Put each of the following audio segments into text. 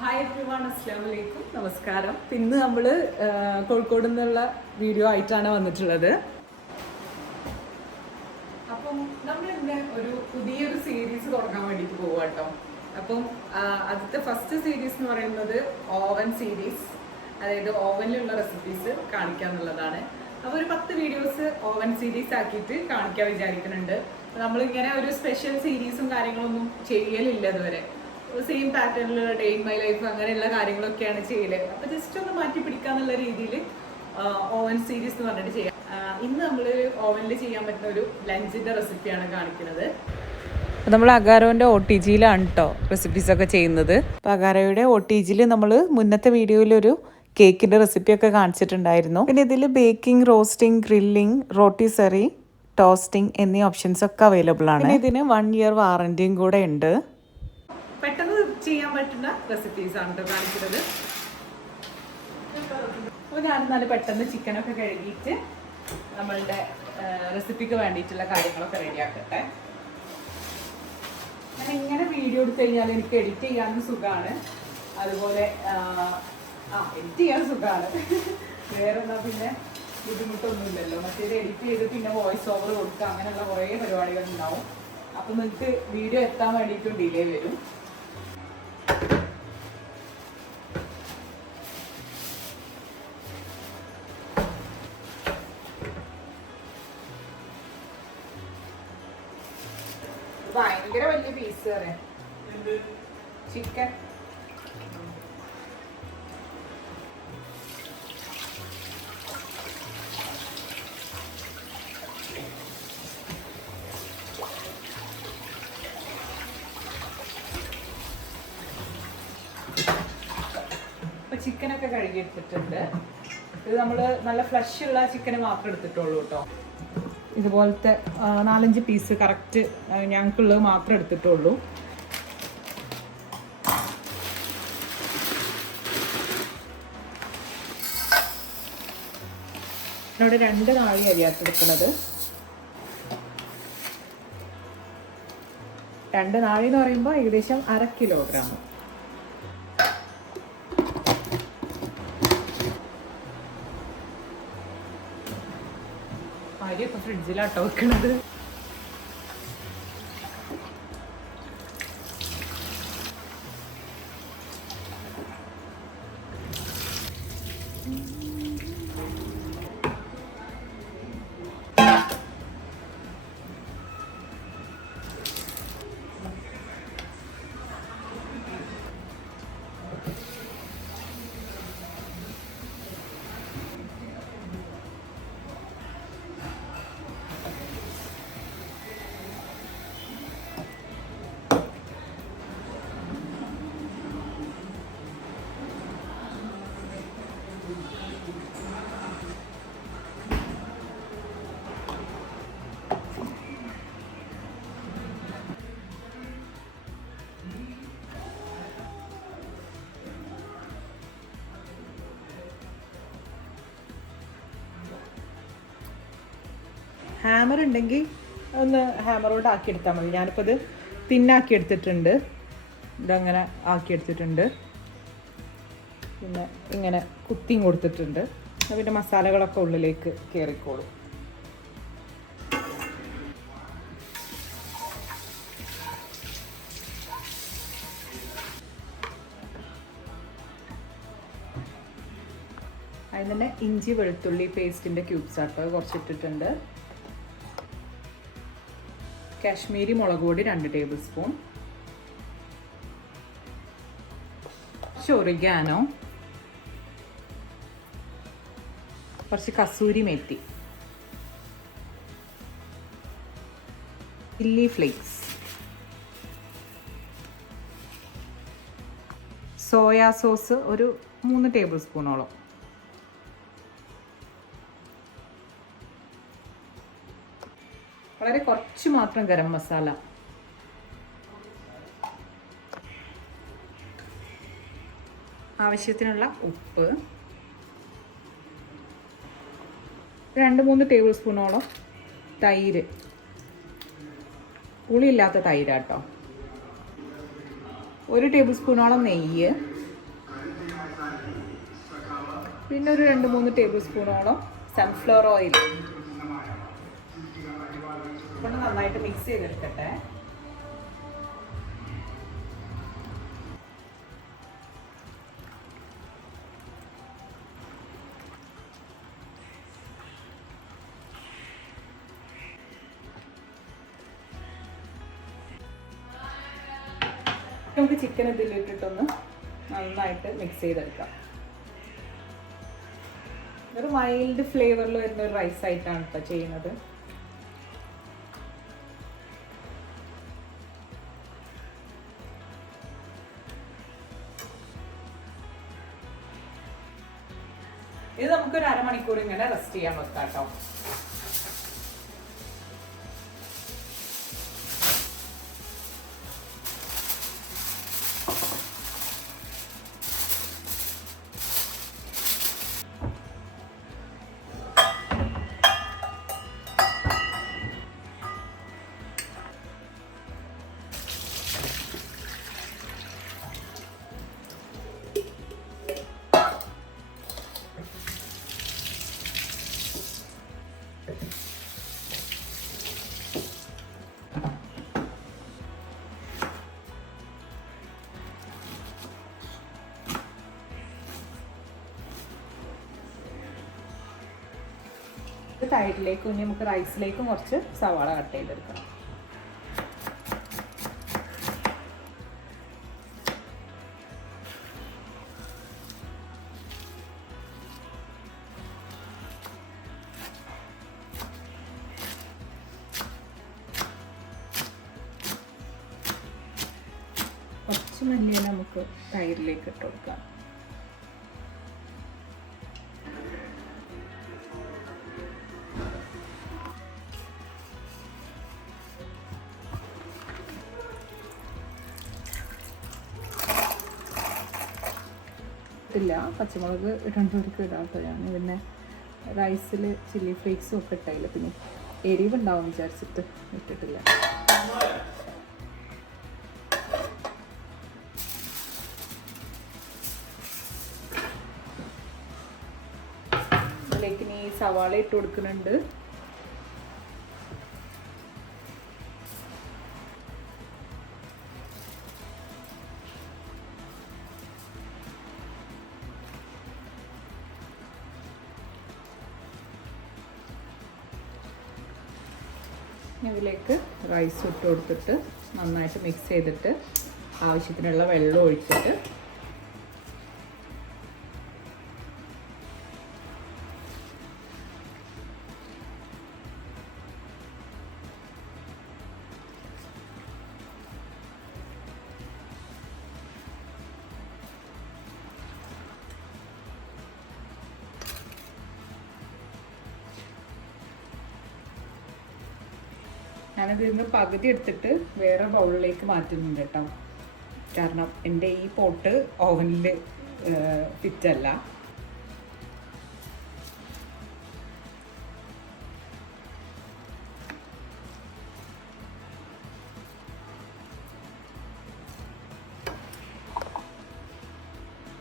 Hi everyone അസ്സാം നമസ്കാരം. ഇന്ന് നമ്മൾ കോഴിക്കോട് നിന്നുള്ള വീഡിയോ ആയിട്ടാണ് വന്നിട്ടുള്ളത്. അപ്പം നമ്മൾ ഇന്ന് ഒരു പുതിയൊരു സീരീസ് തുടങ്ങാൻ വേണ്ടിയിട്ട് പോവാ കേട്ടോ അപ്പം ആദ്യത്തെ ഫസ്റ്റ് സീരീസ് എന്ന് പറയുന്നത് ഓവൻ സീരീസ് അതായത് ഓവനിലുള്ള റെസിപ്പീസ് കാണിക്കുക എന്നുള്ളതാണ്. അപ്പോൾ ഒരു പത്ത് വീഡിയോസ് ഓവൻ സീരീസ് ആക്കിയിട്ട് കാണിക്കാൻ വിചാരിക്കുന്നുണ്ട്. നമ്മളിങ്ങനെ ഒരു സ്പെഷ്യൽ സീരീസും കാര്യങ്ങളൊന്നും ചെയ്യലില്ല ഇതുവരെ. സെയിം പാറ്റേണിൽ ഡേ ഇൻ മൈ ലൈഫ് അങ്ങനെയുള്ള കാര്യങ്ങളൊക്കെയാണ് ചെയ്യൽ. അപ്പൊ ജസ്റ്റ് ഒന്ന് മാറ്റി പിടിക്കാന്നുള്ള രീതിയിൽ ഓവൻ സീരീസ് എന്ന് പറഞ്ഞിട്ട് ചെയ്യാം. ഇന്ന് നമ്മൾ ഓവനിൽ ചെയ്യാൻ പറ്റുന്ന ഒരു ലഞ്ചിന്റെ റെസിപ്പിയാണ് കാണിക്കുന്നത്. നമ്മൾ അഗാരോന്റെ ഒ ടി ജിയിലാണ് കേട്ടോ റെസിപ്പീസ് ഒക്കെ ചെയ്യുന്നത്. അപ്പോൾ അഗാരോയുടെ ഒ ടി ജിയിൽ നമ്മൾ മുന്നത്തെ വീഡിയോയിൽ ഒരു കേക്കിന്റെ റെസിപ്പി ഒക്കെ കാണിച്ചിട്ടുണ്ടായിരുന്നു. പിന്നെ ഇതിൽ baking roasting grilling rotisserie toasting എന്നീ ഓപ്ഷൻസ് ഒക്കെ അവൈലബിൾ ആണ്. ഇതിന് വൺ ഇയർ വാറന്റിയും കൂടെ ഉണ്ട്. പെട്ടെന്ന് ചെയ്യാൻ പറ്റുന്ന റെസിപ്പീസ് ആണ് കേട്ടോ കാണിക്കുന്നത്. അപ്പോൾ ഞാൻ എന്നാൽ പെട്ടെന്ന് ചിക്കനൊക്കെ കഴുകിയിട്ട് നമ്മളുടെ റെസിപ്പിക്ക് വേണ്ടിയിട്ടുള്ള കാര്യങ്ങളൊക്കെ റെഡിയാക്കട്ടെ. ഞാൻ ഇങ്ങനെ വീഡിയോ എടുത്തു കഴിഞ്ഞാൽ എനിക്ക് എഡിറ്റ് ചെയ്യാനും സുഖമാണ് അതുപോലെ ആ എഡിറ്റ് ചെയ്യാൻ സുഖമാണ് വേറെ എന്നാൽ പിന്നെ ബുദ്ധിമുട്ടൊന്നുമില്ലല്ലോ. മറ്റേത് എഡിറ്റ് ചെയ്ത് പിന്നെ വോയിസ് ഓവർ കൊടുക്കുക അങ്ങനെയുള്ള കുറേ പരിപാടികൾ ഉണ്ടാവും അപ്പം നിങ്ങൾക്ക് വീഡിയോ എത്താൻ വേണ്ടിയിട്ടും ഡിലേ വരും. ഭയങ്കര വലിയ പീസ് പറയാം ചിക്കൻ ഇപ്പൊ ചിക്കനൊക്കെ കഴുകി എടുത്തിട്ടുണ്ട് ഇത് നമ്മൾ നല്ല ഫ്ലഷ് ഉള്ള ചിക്കന് മാത്രം എടുത്തിട്ടുള്ളൂ കേട്ടോ. ഇതുപോലത്തെ നാലഞ്ച് പീസ് കറക്റ്റ് ഞങ്ങൾക്കുള്ളത് മാത്രം എടുത്തിട്ടുള്ളൂ. ഇവിടെ രണ്ട് നാഴി അരിയാത്തെടുക്കുന്നത് രണ്ട് നാഴി എന്ന് പറയുമ്പോൾ ഏകദേശം അര കിലോഗ്രാം അരിയൊക്കെ ഫ്രിഡ്ജിലാട്ടോ വെക്കണത്. ഹാമർ ഉണ്ടെങ്കിൽ ഒന്ന് ഹാമറോട്ട് ആക്കി എടുത്താൽ മതി. ഞാനിപ്പോൾ ഇത് പിന്നാക്കി എടുത്തിട്ടുണ്ട് ഇതങ്ങനെ ആക്കി എടുത്തിട്ടുണ്ട് പിന്നെ ഇങ്ങനെ കുത്തിയും കൊടുത്തിട്ടുണ്ട്. പിന്നെ മസാലകളൊക്കെ ഉള്ളിലേക്ക് കയറിക്കോളും അതിന് തന്നെ ഇഞ്ചി വെളുത്തുള്ളി പേസ്റ്റിന്റെ ക്യൂബ്സ് ആട്ടോ കുറച്ചിട്ടിട്ടുണ്ട് കാശ്മീരി മുളക് പൊടി രണ്ട് ടേബിൾ സ്പൂൺ. ചൊറിഗാനോ കുറച്ച് kasuri methi. Chilli flakes. Soya sauce ഒരു മൂന്ന് ടേബിൾ സ്പൂണോളം. വളരെ കുറച്ച് മാത്രം ഗരം മസാല. ആവശ്യത്തിനുള്ള ഉപ്പ്. രണ്ട് മൂന്ന് ടേബിൾ സ്പൂണോളം തൈര്. പുളിയില്ലാത്ത തൈരാട്ടോ. ഒരു ടേബിൾ സ്പൂണോളം നെയ്യ്. പിന്നെ ഒരു രണ്ട് മൂന്ന് ടേബിൾ സ്പൂണോളം സൺഫ്ലവർ ഓയിൽ. കൊണ്ട് നന്നായിട്ട് മിക്സ് ചെയ്തെടുക്കട്ടെ. നമുക്ക് ചിക്കൻ ഇതിലിട്ടിട്ടൊന്ന് നന്നായിട്ട് മിക്സ് ചെയ്തെടുക്കാം. ഒരു മൈൽഡ് ഫ്ലേവറിൽ വരുന്ന ഒരു റൈസ് ആയിട്ടാണ് ഇപ്പോൾ ചെയ്യുന്നത്. നമുക്കൊരു അരമണിക്കൂർ ഇങ്ങനെ റെസ്റ്റ് ചെയ്യാൻ വെക്കാം കേട്ടോ തൈരിലേക്കും ഇനി നമുക്ക് റൈസിലേക്കും കുറച്ച് സവാള കട്ട് ചെയ്തെടുക്കണം. കുറച്ച് മല്ലിയില നമുക്ക് തൈരിലേക്ക് ഇട്ട് കൊടുക്കാം. പച്ചമുളക് ഇടേണ്ടവർക്ക് ഇടാട്ടോ ഞാൻ പിന്നെ റൈസിൽ ചില്ലി ഫ്ലേക്സും ഒക്കെ ഇട്ടായില്ല. പിന്നെ എരിവുണ്ടാവും വിചാരിച്ചിട്ട് ഇട്ടിട്ടില്ല. അതിലേക്ക് സവാള ഇട്ട് കൊടുക്കുന്നുണ്ട്. ഇതിലേക്ക് റൈസ് ഇട്ട് കൊടുത്തിട്ട് നന്നായിട്ട് മിക്സ് ചെയ്തിട്ട് ആവശ്യത്തിനുള്ള വെള്ളം ഒഴിച്ചിട്ട് ഞാനത് ഇന്ന് പകുതി എടുത്തിട്ട് വേറെ ബൗളിലേക്ക് മാറ്റുന്നുണ്ട് കേട്ടോ. കാരണം എന്റെ ഈ പോട്ട് ഓവനിൽ ഫിറ്റല്ല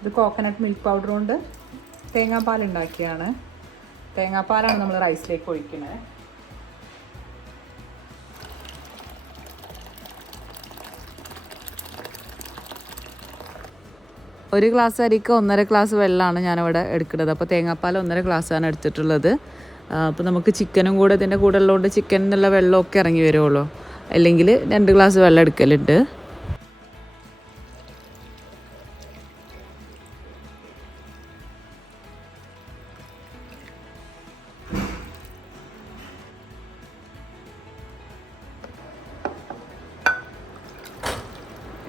ഇത് കോക്കനട്ട് മിൽക്ക് പൗഡർ കൊണ്ട് തേങ്ങാപ്പാൽ ഉണ്ടാക്കിയാണ്. തേങ്ങാപ്പാലാണ് നമ്മൾ റൈസിലേക്ക് ഒഴിക്കുന്നത് ഒരു ഗ്ലാസ് അരിക്ക് ഒന്നര ഗ്ലാസ് വെള്ളമാണ് ഞാനിവിടെ എടുക്കുന്നത്. അപ്പോൾ തേങ്ങാപ്പാൽ ഒന്നര ഗ്ലാസ്സാണ് എടുത്തിട്ടുള്ളത്. അപ്പോൾ നമുക്ക് ചിക്കനും കൂടെ ഇതിന്റെ കൂടെ ഉള്ളതുകൊണ്ട് ചിക്കൻ എന്നുള്ള വെള്ളമൊക്കെ ഇറങ്ങി വരുള്ളൂ. അല്ലെങ്കിൽ രണ്ട് ഗ്ലാസ് വെള്ളം എടുക്കലുണ്ട്.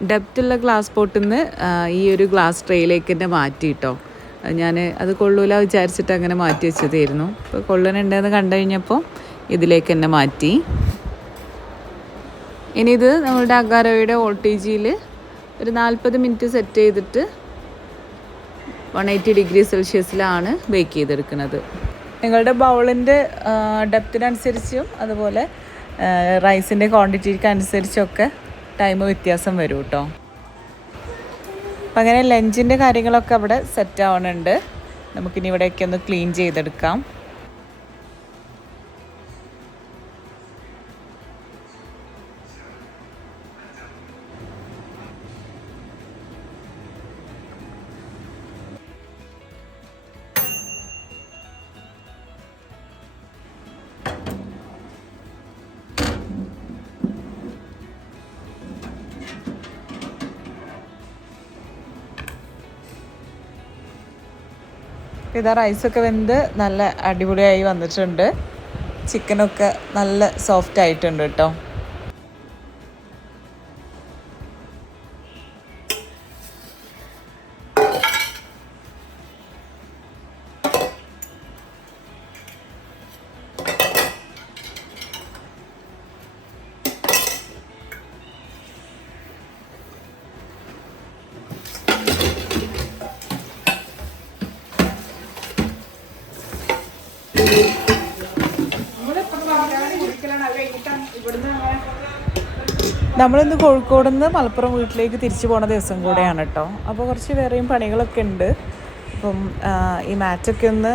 ഡെപ്തുള്ള ഗ്ലാസ് പോട്ടിൽ നിന്ന് ഈ ഒരു ഗ്ലാസ് ട്രേയിലേക്ക് തന്നെ മാറ്റി കേട്ടോ ഞാൻ അത് കൊള്ളൂല വിചാരിച്ചിട്ട് അങ്ങനെ മാറ്റി വെച്ചതായിരുന്നു. ഇപ്പോൾ കൊള്ളനുണ്ടെന്ന് കണ്ടു കഴിഞ്ഞപ്പോൾ ഇതിലേക്ക് തന്നെ മാറ്റി. ഇനി ഇത് നമ്മളുടെ അഗാരോയുടെ വോൾട്ടേജിൽ ഒരു നാൽപ്പത് മിനിറ്റ് സെറ്റ് ചെയ്തിട്ട് വൺ എയ്റ്റി ഡിഗ്രി സെൽഷ്യസിലാണ് ബേക്ക് ചെയ്തെടുക്കുന്നത്. നിങ്ങളുടെ ബൗളിന്റെ ഡെപ്തിനനുസരിച്ചും അതുപോലെ റൈസിന്റെ ക്വാണ്ടിറ്റിക്ക് അനുസരിച്ചൊക്കെ ടൈം വ്യത്യാസം വരും കേട്ടോ അപ്പം അങ്ങനെ ലഞ്ചിന്റെ കാര്യങ്ങളൊക്കെ അവിടെ സെറ്റ് ആവണുണ്ട്. നമുക്കിനി ഇവിടെയൊക്കെ ഒന്ന് ക്ലീൻ ചെയ്തെടുക്കാം. ഇതാ റൈസൊക്കെ വെന്ത് നല്ല അടിപൊളിയായി വന്നിട്ടുണ്ട്. ചിക്കനൊക്കെ നല്ല സോഫ്റ്റ് ആയിട്ടുണ്ട് കേട്ടോ നമ്മളിന്ന് കോഴിക്കോട് നിന്ന് മലപ്പുറം വീട്ടിലേക്ക് തിരിച്ചു പോണ ദിവസം കൂടെയാണ് കേട്ടോ അപ്പോൾ കുറച്ച് വേറെയും പണികളൊക്കെ ഉണ്ട്. അപ്പം ഈ മാറ്റൊക്കെ ഒന്ന്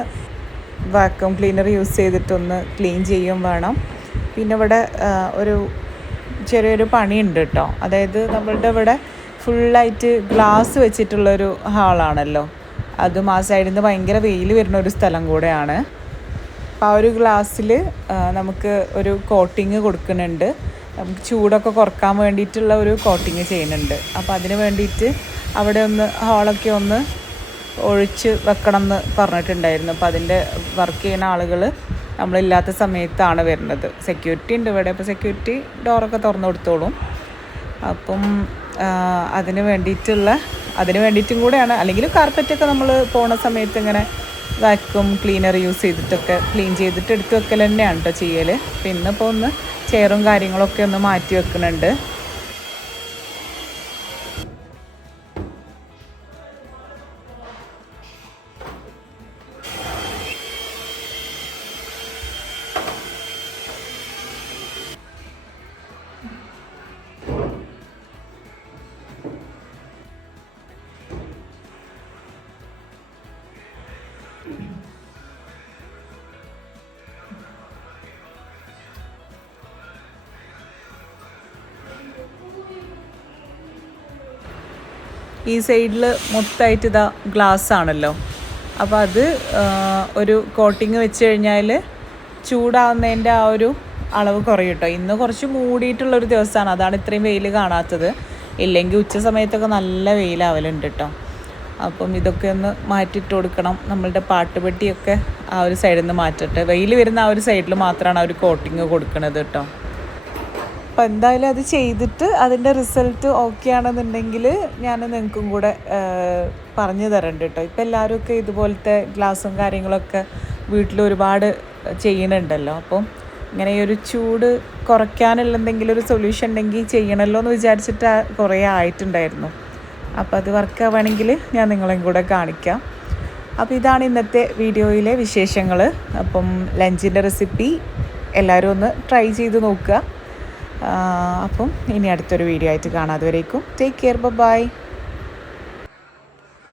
വാക്യൂം ക്ലീനർ യൂസ് ചെയ്തിട്ടൊന്ന് ക്ലീൻ ചെയ്യും വേണം. പിന്നെ ഇവിടെ ഒരു ചെറിയൊരു പണിയുണ്ട് കേട്ടോ അതായത് നമ്മളുടെ ഇവിടെ ഫുള്ളായിട്ട് ഗ്ലാസ് വെച്ചിട്ടുള്ളൊരു ഹാളാണല്ലോ. അതും ആ സൈഡിൽ നിന്ന് ഭയങ്കര വെയിൽ വരുന്ന ഒരു സ്ഥലം കൂടെയാണ്. അപ്പോൾ ആ ഒരു ഗ്ലാസ്സിൽ നമുക്ക് ഒരു കോട്ടിങ് കൊടുക്കുന്നുണ്ട്. നമുക്ക് ചൂടൊക്കെ കുറയ്ക്കാൻ വേണ്ടിയിട്ടുള്ള ഒരു കോട്ടിങ് ചെയ്യുന്നുണ്ട്. അപ്പോൾ അതിന് വേണ്ടിയിട്ട് അവിടെ ഒന്ന് ഹാളൊക്കെ ഒന്ന് ഒഴിച്ച് വെക്കണം എന്ന് പറഞ്ഞിട്ടുണ്ടായിരുന്നു. അപ്പോൾ അതിന്റെ വർക്ക് ചെയ്യുന്ന ആളുകൾ നമ്മളില്ലാത്ത സമയത്താണ് വരുന്നത്. സെക്യൂരിറ്റി ഉണ്ട് ഇവിടെ. അപ്പോൾ സെക്യൂരിറ്റി ഡോറൊക്കെ തുറന്നു കൊടുത്തോളും. അപ്പം അതിന് വേണ്ടിയിട്ടുള്ള അതിന് വേണ്ടിയിട്ടും കൂടെയാണ്. അല്ലെങ്കിൽ കാർപ്പറ്റൊക്കെ നമ്മൾ പോണ സമയത്ത് ഇങ്ങനെ വാക്യൂം ക്ലീനർ യൂസ് ചെയ്തിട്ടൊക്കെ ക്ലീൻ ചെയ്തിട്ട് എടുത്ത് വെക്കൽ തന്നെയാണ് കേട്ടോ ചെയ്യൽ പിന്നെ ഇപ്പോൾ ഒന്ന് ചെയറും കാര്യങ്ങളൊക്കെ ഒന്ന് മാറ്റി വെക്കുന്നുണ്ട്. ഈ സൈഡിൽ മൊത്തമായിട്ട് ഇതാ ഗ്ലാസ് ആണല്ലോ. അപ്പോൾ അത് ഒരു കോട്ടിങ് വെച്ച് കഴിഞ്ഞാൽ ചൂടാവുന്നതിന്റെ ആ ഒരു അളവ് കുറയും കേട്ടോ. ഇന്ന് കുറച്ച് മൂടിയിട്ടുള്ളൊരു ദിവസമാണ്. അതാണ് ഇത്രയും വെയിൽ കാണാത്തത്. ഇല്ലെങ്കിൽ ഉച്ച സമയത്തൊക്കെ നല്ല വെയിലാവലുണ്ട് കേട്ടോ. അപ്പം ഇതൊക്കെ ഒന്ന് മാറ്റിയിട്ട് കൊടുക്കണം. നമ്മളുടെ പാട്ടുപെട്ടിയൊക്കെ ആ ഒരു സൈഡിൽ നിന്ന് മാറ്റട്ടെ. വെയിൽ വരുന്ന ആ ഒരു സൈഡിൽ മാത്രമാണ് ആ ഒരു കോട്ടിങ് കൊടുക്കുന്നത് കേട്ടോ. അപ്പം എന്തായാലും അത് ചെയ്തിട്ട് അതിന്റെ റിസൾട്ട് ഓക്കെ ആണെന്നുണ്ടെങ്കിൽ ഞാൻ നിങ്ങൾക്കും കൂടെ പറഞ്ഞു തരണ്ട് കേട്ടോ ഇപ്പം എല്ലാവരും ഒക്കെ ഇതുപോലത്തെ ഗ്ലാസും കാര്യങ്ങളൊക്കെ വീട്ടിൽ ഒരുപാട് ചെയ്യണുണ്ടല്ലോ അപ്പം ഇങ്ങനെ ഈ ഒരു ചൂട് കുറയ്ക്കാനുള്ള എന്തെങ്കിലും ഒരു സൊല്യൂഷൻ ഉണ്ടെങ്കിൽ ചെയ്യണമല്ലോ എന്ന് വിചാരിച്ചിട്ട് കുറേ ആയിട്ടുണ്ടായിരുന്നു. അപ്പോൾ അത് വർക്ക് ആവുകയാണെങ്കിൽ ഞാൻ നിങ്ങളെയും കൂടെ കാണിക്കാം. അപ്പോൾ ഇതാണ് ഇന്നത്തെ വീഡിയോയിലെ വിശേഷങ്ങൾ അപ്പം ലഞ്ചിന്റെ റെസിപ്പി എല്ലാവരും ഒന്ന് ട്രൈ ചെയ്ത് നോക്കുക. അപ്പം ഇനി അടുത്തൊരു വീഡിയോ ആയിട്ട് കാണാം. അതുവരേക്കും ടേക്ക് കെയർ ബൈ